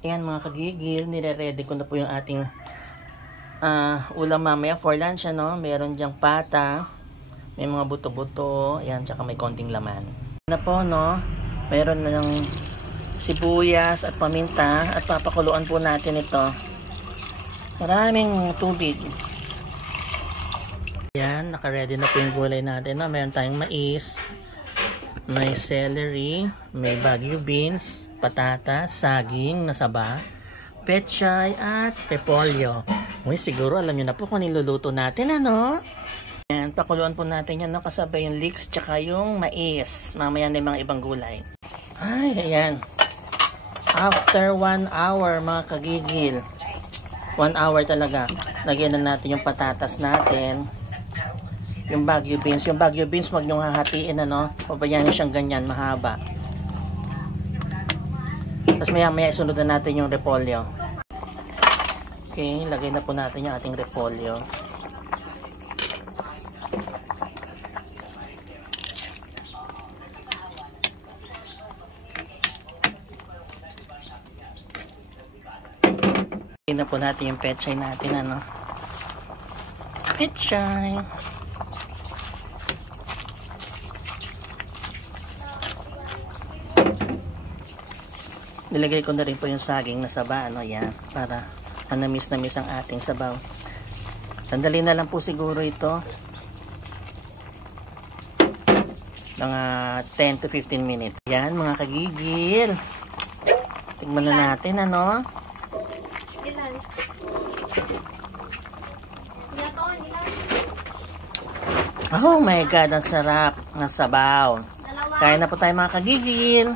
Ayan mga kagigil, nire-ready ko na po yung ating ulam mamaya for lunch, ano. Meron dyang pata, may mga buto-buto, ayan, tsaka may konting laman. Na po, no, meron na ng sibuyas at paminta at papakuluan po natin ito. Maraming tubig. Ayan, naka-ready na po yung gulay natin, no. Meron tayong mais, may celery, may bagu beans, patatas, saging na saba, pechay at repolyo. Uy, siguro alam nyo na po kung niluluto natin, ano? Ayan, pakuluan po natin yan, no? Kasabay yung leeks tsaka yung mais. Mamaya na yung mga ibang gulay. Ay, ayan. After 1 hour, mga kagigil. 1 hour talaga. Lagyan na natin yung patatas natin. Yung bagu beans. Yung bagu beans, wag nyong hahatiin, ano? Pabayaan nyo siyang ganyan, mahaba. Tapos maya isunod na natin yung repolyo. Okay, lagay na po natin yung ating repolyo. Lagay na po natin yung pechay natin, ano? Pechay. Nilagay ko na rin po yung saging na saba, ano, yan, para manamis-namis ang ating sabaw. Sandali na lang po siguro ito. Mga 10 to 15 minutes. Yan, mga kagigil. Tignan na natin, ano. Oh my God, ang sarap na sabaw. Kaya na po tayo mga kagigil.